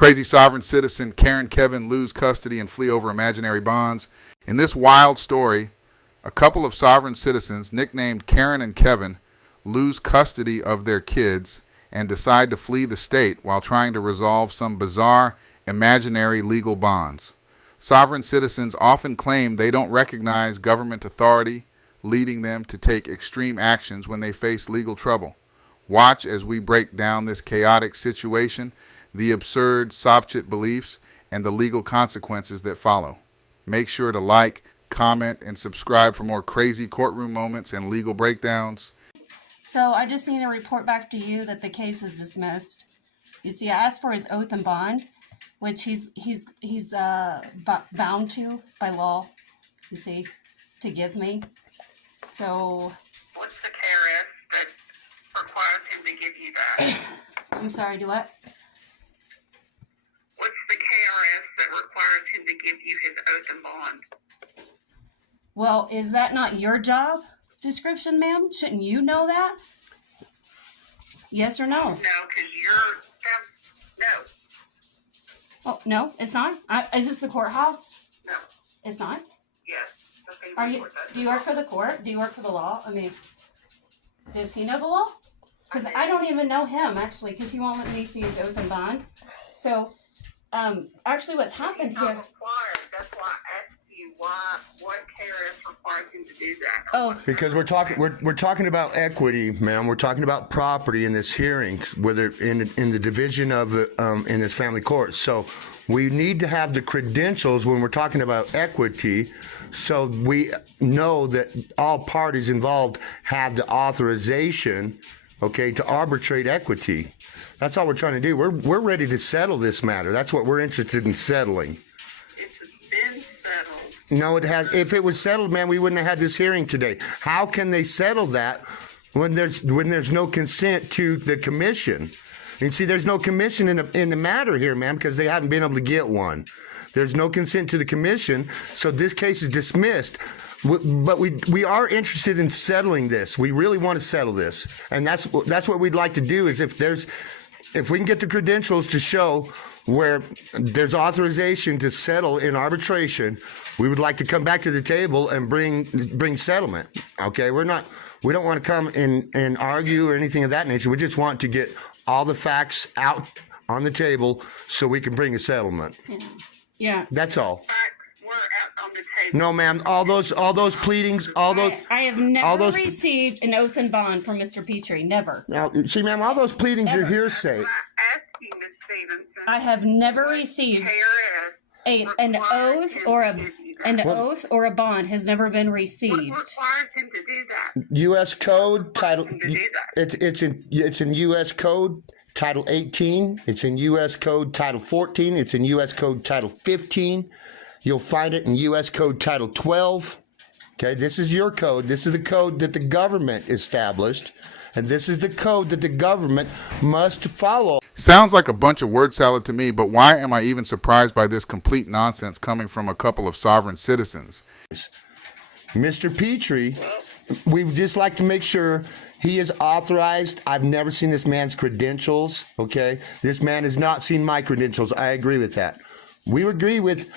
Crazy sovereign citizen Karen Kevin lose custody and flee over imaginary bonds. In this wild story, a couple of sovereign citizens, nicknamed Karen and Kevin, lose custody of their kids and decide to flee the state while trying to resolve some bizarre, imaginary legal bonds. Sovereign citizens often claim they don't recognize government authority, leading them to take extreme actions when they face legal trouble. Watch as we break down this chaotic situation, the absurd Sovcit beliefs, and the legal consequences that follow. Make sure to like, comment, and subscribe for more crazy courtroom moments and legal breakdowns. So I just need to report back to you that the case is dismissed. You see, I asked for his oath and bond, which he's bound to by law, you see, to give me. So what's the KRS that requires him to give you that? I'm sorry, do what? What's the KRS that requires him to give you his oath and bond? Well, is that not your job description, ma'am? Shouldn't you know that? Yes or no? No, because you're... No. Oh, no, it's not? Is this the courthouse? No. It's not? Yes. Are you? Do you work for the court? Do you work for the law? I mean, does he know the law? Because I don't even know him, actually, because he won't let me see his oath and bond. So, actually what's happened here... Required. That's why I asked you what KRS requires him to do that. Oh. Because we're talking about equity, ma'am. We're talking about property in this hearing, whether in the division of in this family court. So we need to have the credentials when we're talking about equity, so we know that all parties involved have the authorization, okay, to arbitrate equity. That's all we're trying to do. We're ready to settle this matter. That's what we're interested in settling. It's been settled. No, it has. If it was settled, man, we wouldn't have had this hearing today. How can they settle that when there's no consent to the commission? And see, there's no commission in the matter here, ma'am, because they haven't been able to get one. There's no consent to the commission, so this case is dismissed. But we are interested in settling this. We really want to settle this, and that's what we'd like to do. Is if we can get the credentials to show where there's authorization to settle in arbitration, we would like to come back to the table and bring settlement. Okay, we don't want to come and argue or anything of that nature. We just want to get all the facts out on the table so we can bring a settlement. Yeah. That's all. Facts were out on the table. No, ma'am. All those pleadings, all those. I have never received an oath and bond from Mr. Petrie. Never. Now, see, ma'am, all those pleadings are Never. hearsay. I asked you, Ms. Stevenson. I have never what received KRS an requires oath him or to a give you that. oath or a bond has never been What received. requires him to do that? U.S. Code Title. To do that. It's in U.S. Code Title 18. It's in U.S. Code Title 14. It's in U.S. Code Title 15. You'll find it in U.S. Code Title 12. Okay, this is your code. This is the code that the government established, and this is the code that the government must follow. Sounds like a bunch of word salad to me, but why am I even surprised by this complete nonsense coming from a couple of sovereign citizens? Mr. Petrie, we'd just like to make sure he is authorized. I've never seen this man's credentials, okay? This man has not seen my credentials. I agree with that. We agree with,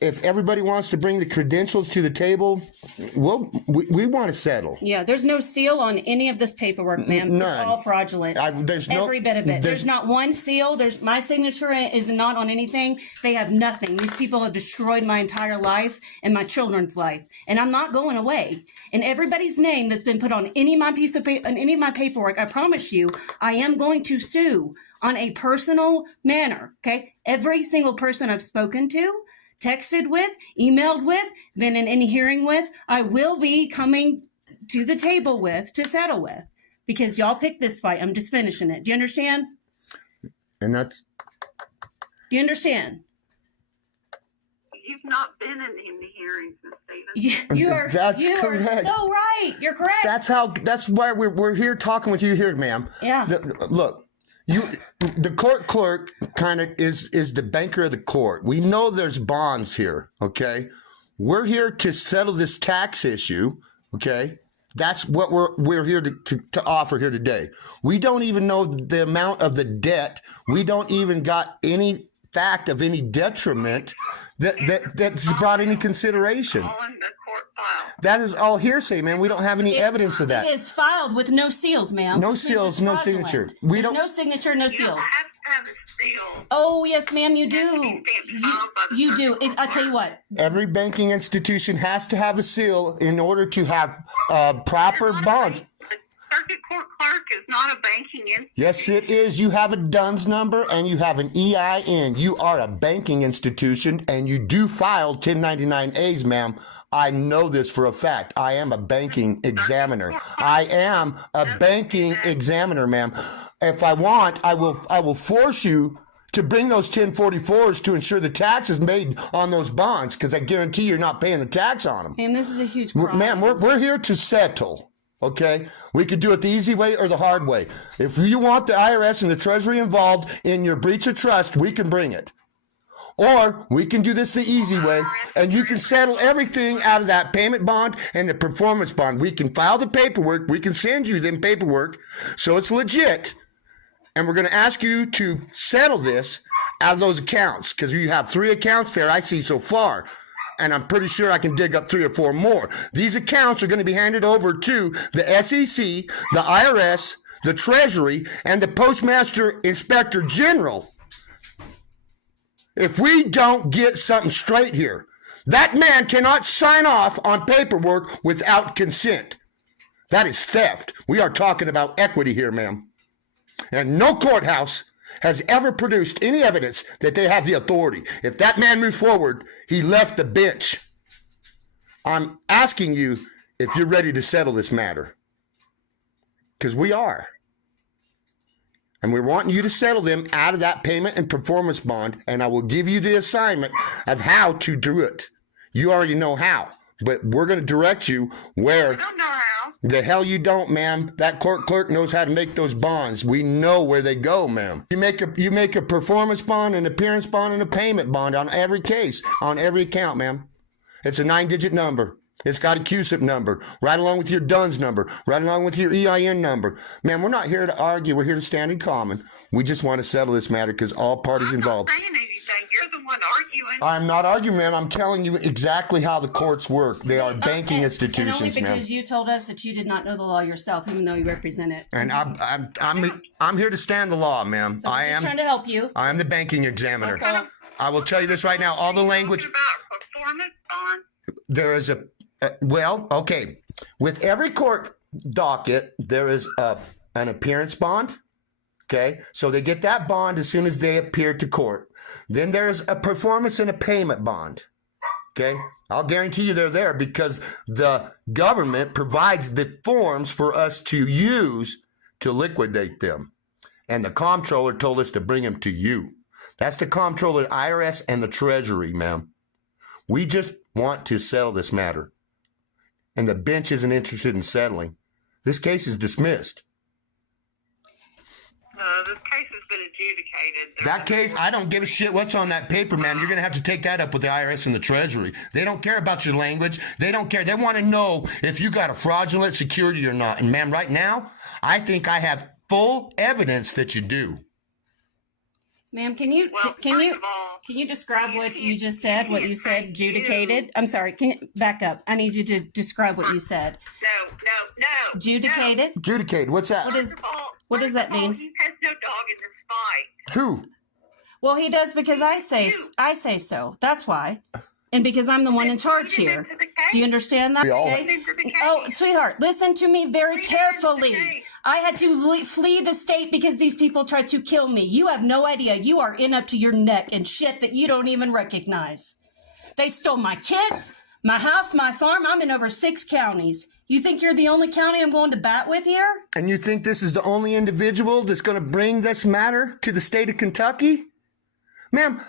if everybody wants to bring the credentials to the table, we want to settle. Yeah, there's no seal on any of this paperwork, ma'am. None. It's all fraudulent. Every bit of it. There's not one seal. My signature is not on anything. They have nothing. These people have destroyed my entire life and my children's life, and I'm not going away. And everybody's name that's been put on any of my any of my paperwork, I promise you, I am going to sue on a personal manner. Okay, every single person I've spoken to, texted with, emailed with, been in any hearing with, I will be coming to the table with to settle with, because y'all picked this fight. I'm just finishing it. Do you understand? And that's... Do you understand? You've not been in any hearings, Ms. Stevens. You are. That's you correct. are so right. You're correct. That's why we're here talking with you here, ma'am. Yeah. Look, the court clerk kind of is the banker of the court. We know there's bonds here, okay? We're here to settle this tax issue, okay? That's what we're here to offer here today. We don't even know the amount of the debt. We don't even got any fact of any detriment that's brought any consideration. All in the court file. That is all hearsay, man. We don't have any evidence of that. It is filed with no seals, ma'am. No Which means seals, it's no fraudulent. signature. We There's don't. no signature, no You seals. don't have to have a seal. Oh yes, ma'am, you It has to do. be stamped filed by the You do. circuit I tell you court. what. Every banking institution has to have a seal in order to have proper bonds. The circuit court clerk is not a banking institution. Yes, it is. You have a DUNS number and you have an EIN. You are a banking institution and you do file 1099As, ma'am. I know this for a fact. I am a banking examiner. I am a banking examiner, ma'am. If I want, I will force you to bring those 1044s to ensure the tax is made on those bonds, because I guarantee you're not paying the tax on them. Ma'am, this is a huge problem. Ma'am, we're here to settle. Okay, we could do it the easy way or the hard way. If you want the IRS and the Treasury involved in your breach of trust, we can bring it. Or we can do this the easy way, and you can settle everything out of that payment bond and the performance bond. We can file the paperwork. We can send you them paperwork so it's legit. And we're going to ask you to settle this out of those accounts, because you have 3 accounts there I see so far. And I'm pretty sure I can dig up 3 or 4 more. These accounts are going to be handed over to the SEC, the IRS, the Treasury, and the Postmaster Inspector General. If we don't get something straight here, that man cannot sign off on paperwork without consent. That is theft. We are talking about equity here, ma'am. And no courthouse has ever produced any evidence that they have the authority. If that man moved forward, he left the bench. I'm asking you if you're ready to settle this matter. Because we are. And we're wanting you to settle them out of that payment and performance bond, and I will give you the assignment of how to do it. You already know how, but we're going to direct you where. I don't know how. The hell you don't, ma'am. That court clerk knows how to make those bonds. We know where they go, ma'am. You make a performance bond, an appearance bond, and a payment bond on every case, on every account, ma'am. It's a 9-digit number. It's got a QSIP number, right along with your DUNS number, right along with your EIN number. Ma'am, we're not here to argue. We're here to stand in common. We just want to settle this matter because all parties involved. I'm not saying anything. You're the one arguing. I'm not arguing, ma'am. I'm telling you exactly how the courts work. They are banking And institutions, only ma'am. because you told us that you did not know the law yourself, even though you represent it. And I'm here to stand the law, ma'am. So I I'm just am. trying to help you. I am the banking examiner. That's all. I will tell you this right now. All the language. Talking about performance bond. There is well, okay. With every court docket, there is an appearance bond. Okay, so they get that bond as soon as they appear to court. Then there's a performance and a payment bond. Okay, I'll guarantee you they're there because the government provides the forms for us to use to liquidate them. And the comptroller told us to bring them to you. That's the comptroller, IRS, and the Treasury, ma'am. We just want to settle this matter. And the bench isn't interested in settling. This case is dismissed. This case has been adjudicated. That case, I don't give a shit what's on that paper, ma'am. You're going to have to take that up with the IRS and the Treasury. They don't care about your language. They don't care. They want to know if you got a fraudulent security or not. And ma'am, right now, I think I have full evidence that you do. Ma'am, can you Well, can first you of all, can you describe what you just said? What you said, adjudicated? I'm sorry. Can you back up? I need you to describe what you said. No. Adjudicated. Adjudicated. What's that? What is? First of all, What does that first of all, mean? He has no dog in this fight. Who? Well, he does because I say so. That's why, and because I'm the one in charge here. Do you understand that? We all- Okay? Oh, sweetheart, listen to me very carefully. I had to flee the state because these people tried to kill me. You have no idea. You are in up to your neck in shit that you don't even recognize. They stole my kids, my house, my farm. I'm in over 6 counties. You think you're the only county I'm going to bat with here? And you think this is the only individual that's going to bring this matter to the state of Kentucky? Ma'am,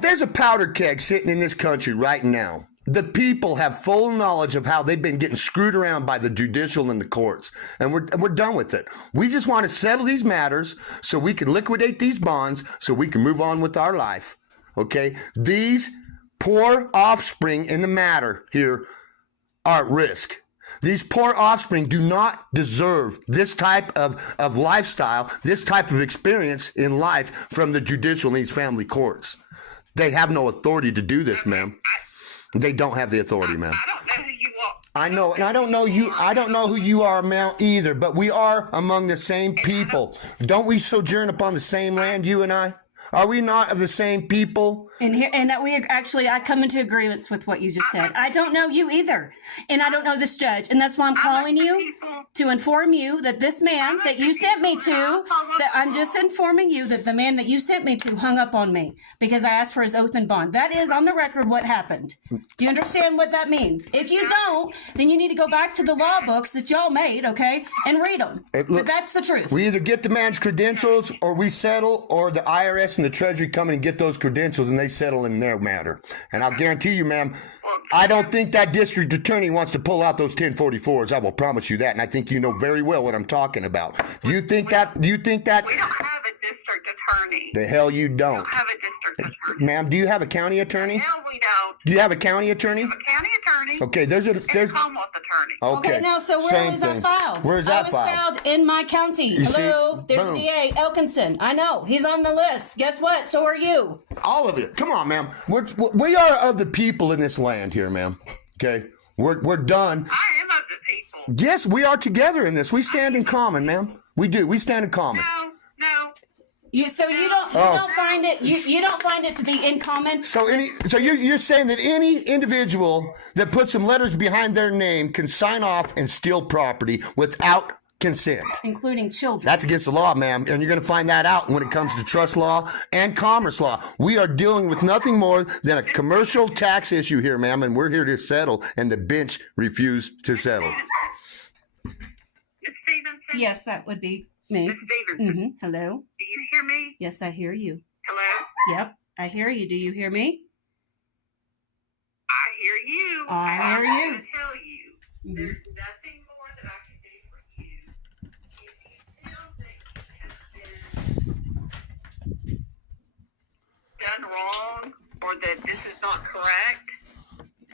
there's a powder keg sitting in this country right now. The people have full knowledge of how they've been getting screwed around by the judicial and the courts. And we're done with it. We just want to settle these matters so we can liquidate these bonds so we can move on with our life. Okay? These poor offspring in the matter here are at risk. These poor offspring do not deserve this type of lifestyle, this type of experience in life from the judicial and these family courts. They have no authority to do this, ma'am. They don't have the authority, ma'am. I don't know who you are. I know, and I don't know you. I don't know who you are, ma'am, either. But we are among the same people. Don't we sojourn upon the same land, you and I? Are we not of the same people? And that we actually, I come into agreements with what you just said. I don't know you either, and I don't know this judge, and that's why I'm calling you to inform you that this man that you sent me to, that I'm just informing you that the man that you sent me to hung up on me because I asked for his oath and bond. That is on the record what happened. Do you understand what that means? If you don't, then you need to go back to the law books that y'all made, okay, and read them. But that's the truth. We either get the man's credentials or we settle, or the IRS and the Treasury come in and get those credentials and they settle in their matter. And I'll guarantee you, ma'am, I don't think that district attorney wants to pull out those 1044s. I will promise you that. And I think you know very well what I'm talking about. You think that? We don't have a district attorney. The hell you We don't. don't have a district attorney. Ma'am, do you have a county attorney? No, we don't. Do you have a county attorney? We have a county attorney. Okay, there's and a Commonwealth attorney. okay. Now, so where Same was that thing. filed? Where's that was filed? filed in my county. You Hello, see? there's Boom. DA Elkinson. I know, he's on the list. Guess what? So are you. All of it. Come on, ma'am. We are of the people in this land here, ma'am. Okay, we're done. I am of the people. Yes, we are together in this. We stand in common, ma'am. We do. We stand in common. No. You don't find it you don't find it to be in common. So you're saying that any individual that puts some letters behind their name can sign off and steal property without consent. Including children. That's against the law, ma'am, and you're going to find that out when it comes to trust law and commerce law. We are dealing with nothing more than a commercial tax issue here, ma'am, and we're here to settle, and the bench refused to settle. Ms. Stevenson? Yes, that would be me. Ms. Stevenson, Hello? do you hear me? Yes, I hear you. Hello? Yep, I hear you. Do you hear me? I hear you. I And hear I'm you. going to tell you, there's nothing more that I can do for you. If you feel that you have been done wrong or that this is not correct,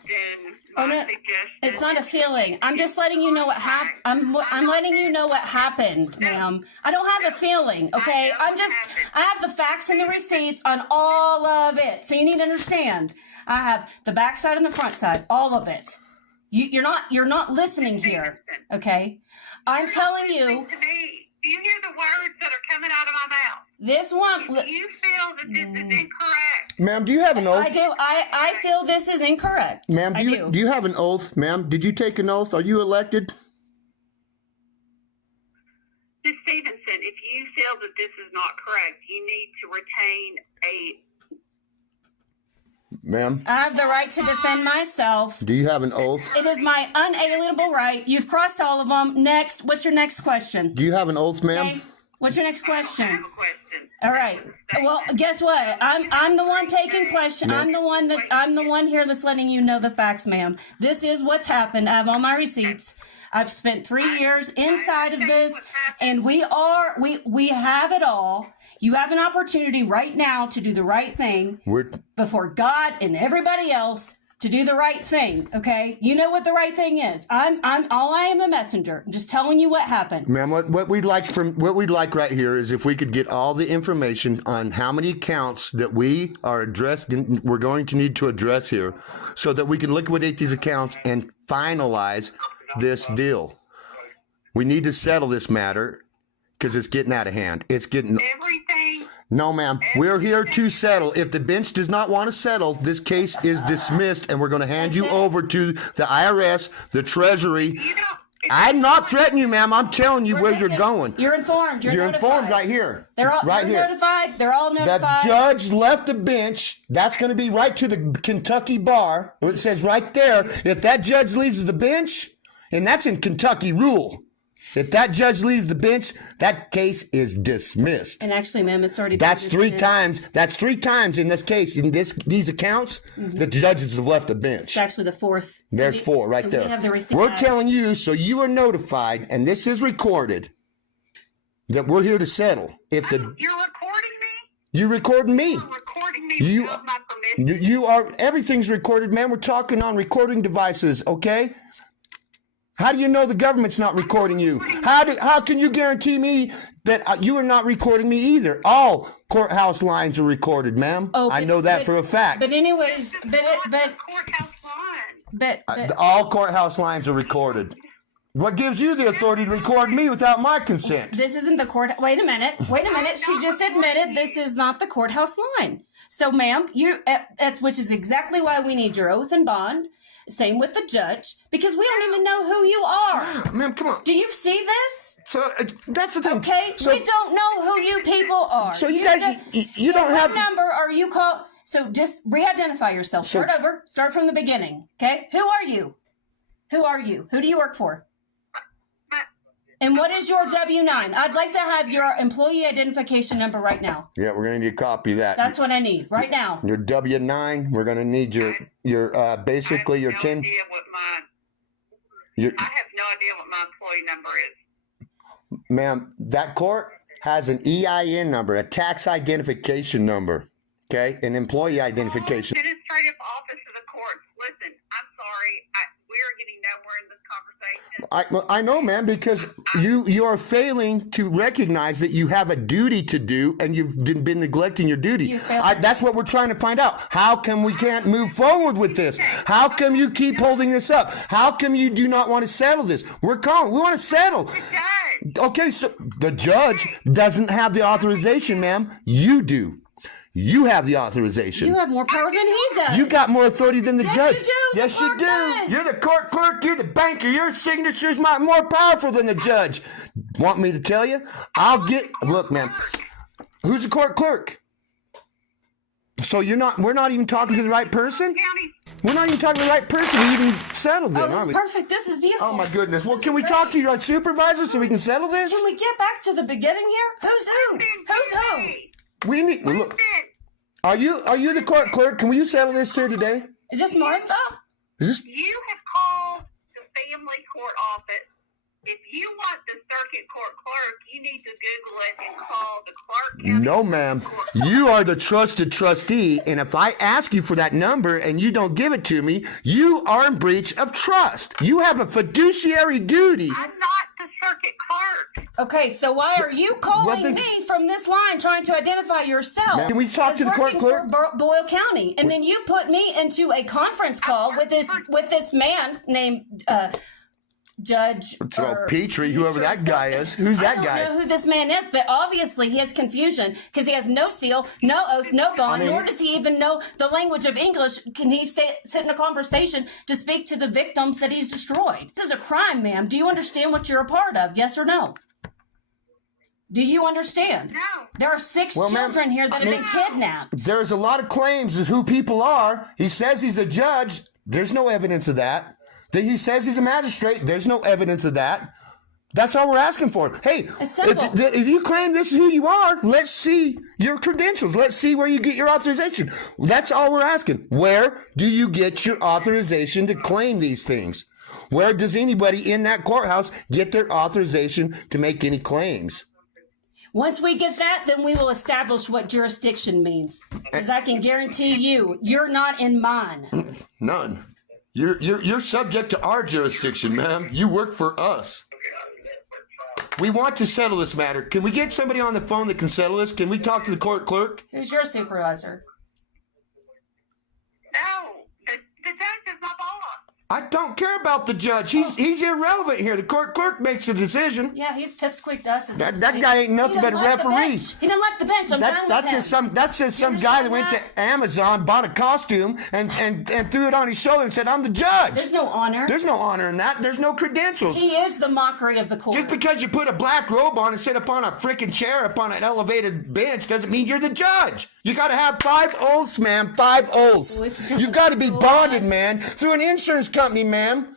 then Oh, my no, suggestion it's not a is feeling. I'm just letting you know what happened. I'm letting you know what happened, ma'am. I don't have a feeling, okay? I have the facts and the receipts on all of it. So you need to understand. I have the back side and the front side, all of it. You're not listening here, okay? I'm telling you, to me. Do you hear the words that are coming out of my mouth? this one. Do you feel that this is incorrect? Ma'am, do you have an oath? I do. I feel this is incorrect. Ma'am, I do you have an oath, ma'am? Did you take an oath? Are you elected? Ms. Stevenson, if you feel that this is not correct, you need to retain a... Ma'am, I have the right to defend myself. do you have an oath? It is my unalienable right. You've crossed all of them. Next, what's your next question? Do you have an oath, ma'am? Okay. What's your next I have question? a question. All right. Well, guess what? I'm the one taking question. No. I'm the one here that's letting you know the facts, ma'am. This is what's happened. I have all my receipts. I've spent 3 years inside of this, and we have it all. You have an opportunity right now to do the right thing before God and everybody else, to do the right thing. Okay, you know what the right thing is. I am the messenger. I'm just telling you what happened. Ma'am, what we'd like right here is if we could get all the information on how many counts that we're going to need to address here, so that we can liquidate these accounts and finalize this deal. We need to settle this matter because it's getting out of hand. It's getting... Everything... No, ma'am. We're here to settle. If the bench does not want to settle, this case is dismissed, and we're going to hand you over to the IRS, the Treasury. You don't... I'm not threatening you, ma'am. I'm telling you where you're Listen, going. You're informed. You're notified. informed right here. They're all right you're here. notified. They're all The notified. judge left the bench. That's going to be right to the Kentucky bar. It says right there, if that judge leaves the bench, and that's in Kentucky rule. If that judge leaves the bench, that case is dismissed. And actually, ma'am, it's already. That's been three dismissed. times. That's 3 times in this case. In these accounts, the judges have left the bench. It's actually the fourth. There's 4 right And there. we have the receipt. We're telling you, so you are notified, and this is recorded, that we're here to settle. If the You're recording me? you recording me, You're recording me You- without my permission? you are everything's recorded, man. We're talking on recording devices, okay? How do you know the government's not recording you? How can you guarantee me that you are not recording me either? All courthouse lines are recorded, ma'am. Oh, I know that for a fact. But anyways, but Courthouse line. All courthouse lines are recorded. What gives you the authority to record me without my consent? this isn't the court. Wait a minute. She just admitted this is not the courthouse line. So, ma'am, which is exactly why we need your oath and bond. Same with the judge, because we don't even know who you are. Ma'am, come on. Do you see this? So that's the thing. Okay, So, we don't know who you people are. So you guys, you don't what have. number are you called? So just re-identify yourself. Start over. Start from the beginning. Okay, who are you? Who are you? Who do you work for? And what is your W-9? I'd like to have your employee identification number right now. Yeah, we're gonna need a copy of that. That's what I need right now. Your W-9. We're gonna need your basically your I have no 10. idea what I have no idea what my employee number is. Ma'am, that court has an EIN number, a tax identification number, okay, an employee identification. Administrative office of the courts. Listen, I'm sorry. We are getting nowhere in this conversation. I know, man, because you are failing to recognize that you have a duty to do, and you've been neglecting your duty. That's what we're trying to find out. How come we can't move forward with this? How come you keep holding this up? How come you do not want to settle this? We're calling. We want to settle. Okay, so the judge doesn't have the authorization, ma'am. You do. You have the authorization. You have more power than he does. You got more authority than the judge. You do. Yes, you do. You're the court clerk. You're the banker. Your signature's more powerful than the judge. Want me to tell you? Look, man. Who's the court clerk? So we're not even talking to the right person? We're not even talking to the right person to even settle this, are we? Perfect. This is beautiful. Oh, my goodness. Well, can we talk to your supervisor so we can settle this? Can we get back to the beginning here? Who's who? Who's who? We need, look. Are you the court clerk? Can you settle this here today? Is this Martha? You have called the family court office. If you want the circuit court clerk, you need to Google it and call the Clark County. No, ma'am. You are the trusted trustee, and if I ask you for that number and you don't give it to me, you are in breach of trust. You have a fiduciary duty. I'm not the circuit clerk. Okay, so why are you calling me from this line trying to identify yourself? Can we talk to the court clerk? For Boyle County, and then you put me into a conference call with this man named Judge Petrie, whoever that guy is. Who's that guy? I don't know who this man is, but obviously he has confusion because he has no seal, no oath, no bond, nor does he even know the language of English. Can he sit in a conversation to speak to the victims that he's destroyed? This is a crime, ma'am. Do you understand what you're a part of? Yes or no? Do you understand? No. There are 6 children here that have been kidnapped. There's a lot of claims as who people are. He says he's a judge. There's no evidence of that. He says he's a magistrate. There's no evidence of that. That's all we're asking for. Hey, if you claim this is who you are, let's see your credentials. Let's see where you get your authorization. That's all we're asking. Where do you get your authorization to claim these things? Where does anybody in that courthouse get their authorization to make any claims? Once we get that, then we will establish what jurisdiction means. Because I can guarantee you, you're not in mine. None. You're subject to our jurisdiction, ma'am. You work for us. We want to settle this matter. Can we get somebody on the phone that can settle this? Can we talk to the court clerk? Who's your supervisor? No, the judge is my boss. I don't care about the judge. He's irrelevant here. The court clerk makes the decision. Yeah, he's pipsqueaked us. That guy ain't nothing but a referee. He didn't like the bench. I'm done with him. That's just some guy that went to Amazon, bought a costume, and threw it on his shoulder and said, "I'm the judge." There's no honor. There's no honor in that. There's no credentials. He is the mockery of the court. Just because you put a black robe on and sit upon a freaking chair upon an elevated bench doesn't mean you're the judge. You got to have 5 oaths, ma'am. 5 oaths. You've got to be bonded, man, through an insurance company, ma'am.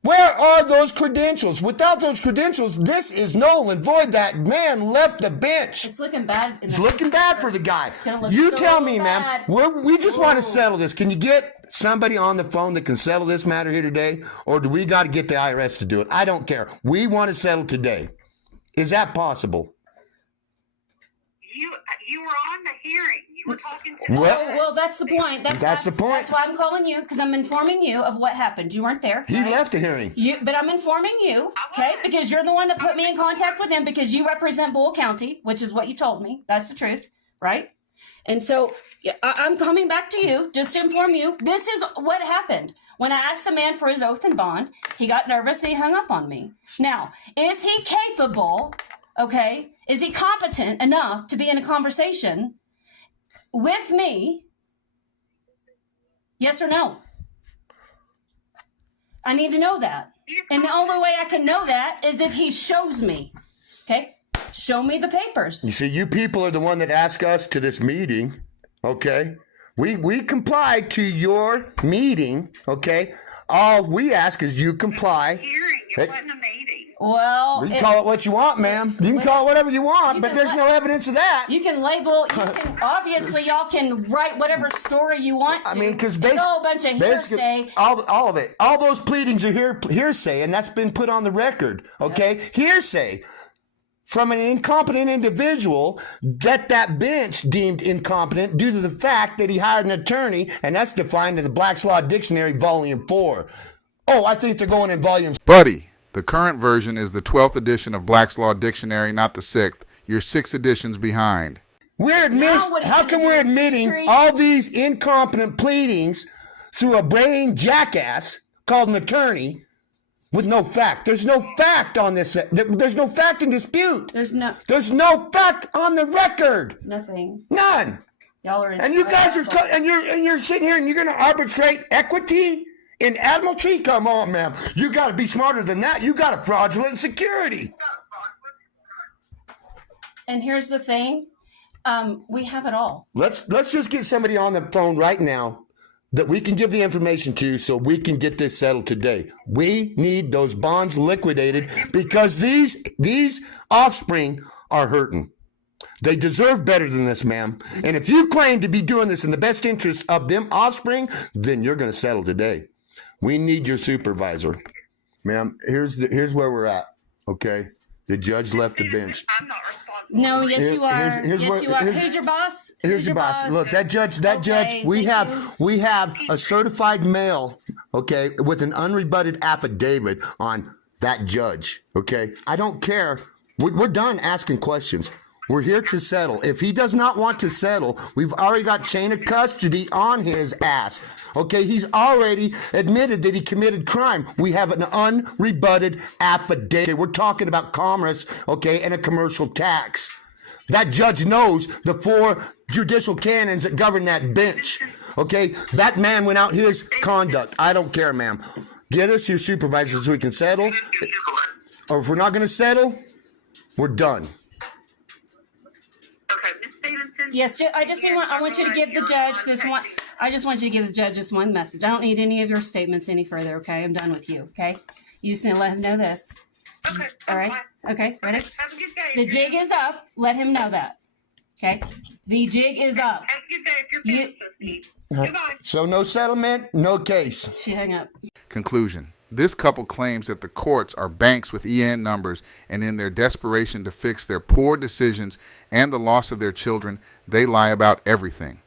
Where are those credentials? Without those credentials, this is null and void. That man left the bench. It's looking bad. It's looking bad for the guy. You tell me, ma'am. We just want to settle this. Can you get somebody on the phone that can settle this matter here today? Or do we got to get the IRS to do it? I don't care. We want to settle today. Is that possible? You were on the hearing. You were talking to Well, that's the point. That's the point. That's why I'm calling you, because I'm informing you of what happened. You weren't there. He right? left the hearing. But I'm informing you, okay? Because you're the one that put me in contact with him, because you represent Bull County, which is what you told me. That's the truth, right? And so I'm coming back to you just to inform you. This is what happened. When I asked the man for his oath and bond, he got nervous and he hung up on me. Now, is he capable, okay? Is he competent enough to be in a conversation with me? Yes or no? I need to know that. And the only way I can know that is if he shows me. Okay? Show me the papers. You see, you people are the one that asked us to this meeting, okay? We complied to your meeting, okay? All we ask is you comply. Hearing, it wasn't a meeting. Well, You can call it what you want, ma'am. You can call it whatever you want, but there's no evidence of that. you can label, obviously y'all can write whatever story you want to. I mean, because it's all a bunch of hearsay. all of it, all those pleadings are hearsay, and that's been put on the record, okay? Yep. Hearsay from an incompetent individual that bench deemed incompetent due to the fact that he hired an attorney, and that's defined in the Black's Law Dictionary, Volume 4. Oh, I think they're going in Volume... Buddy, the current version is the 12th edition of Black's Law Dictionary, not the 6th. You're 6 editions behind. How come we're admitting all these incompetent pleadings through a brain jackass called an attorney with no fact? There's no fact on this. There's no fact in dispute. There's no fact on the record. Nothing. None. Y'all are in. And you guys are you're sitting here and you're going to arbitrate equity in admiralty? Come on, ma'am. You got to be smarter than that. You got a fraudulent security. And here's the thing. We have it all. Let's just get somebody on the phone right now that we can give the information to so we can get this settled today. We need those bonds liquidated because these offspring are hurting. They deserve better than this, ma'am. And if you claim to be doing this in the best interest of them offspring, then you're going to settle today. We need your supervisor. Ma'am, here's where we're at, okay? The judge left the bench. I'm not responsible. No, yes you are. Here's Yes you are. Who's your boss? Here's your boss. Look, that judge, we have a certified mail, okay, with an unrebutted affidavit on that judge, okay? I don't care. We're done asking questions. We're here to settle. If he does not want to settle, we've already got chain of custody on his ass. Okay, he's already admitted that he committed crime. We have an unrebutted affidavit. We're talking about commerce, okay, and a commercial tax. That judge knows the 4 judicial canons that govern that bench. Okay, that man went out his conduct. I don't care, ma'am. Get us your supervisor so we can settle. Or if we're not going to settle, we're done. Okay, Ms. Stevenson. Yes, I want you to give the judge this one. I just want you to give the judge just one message. I don't need any of your statements any further, okay? I'm done with you, okay? You just need to let him know this. Okay. All right? Okay, ready? Have a good day. The jig is up. Let him know that. Okay? The jig is up. Have a good day if you're finished with me. Goodbye. So no settlement, no case. She hung up. Conclusion. This couple claims that the courts are banks with EN numbers, and in their desperation to fix their poor decisions and the loss of their children, they lie about everything.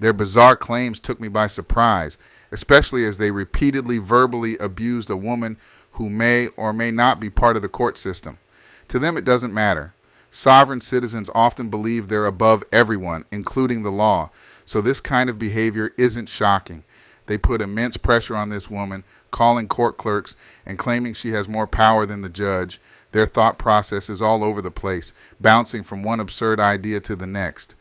Their bizarre claims took me by surprise, especially as they repeatedly verbally abused a woman who may or may not be part of the court system. To them, it doesn't matter. Sovereign citizens often believe they're above everyone, including the law, so this kind of behavior isn't shocking. They put immense pressure on this woman, calling court clerks and claiming she has more power than the judge. Their thought process is all over the place, bouncing from one absurd idea to the next.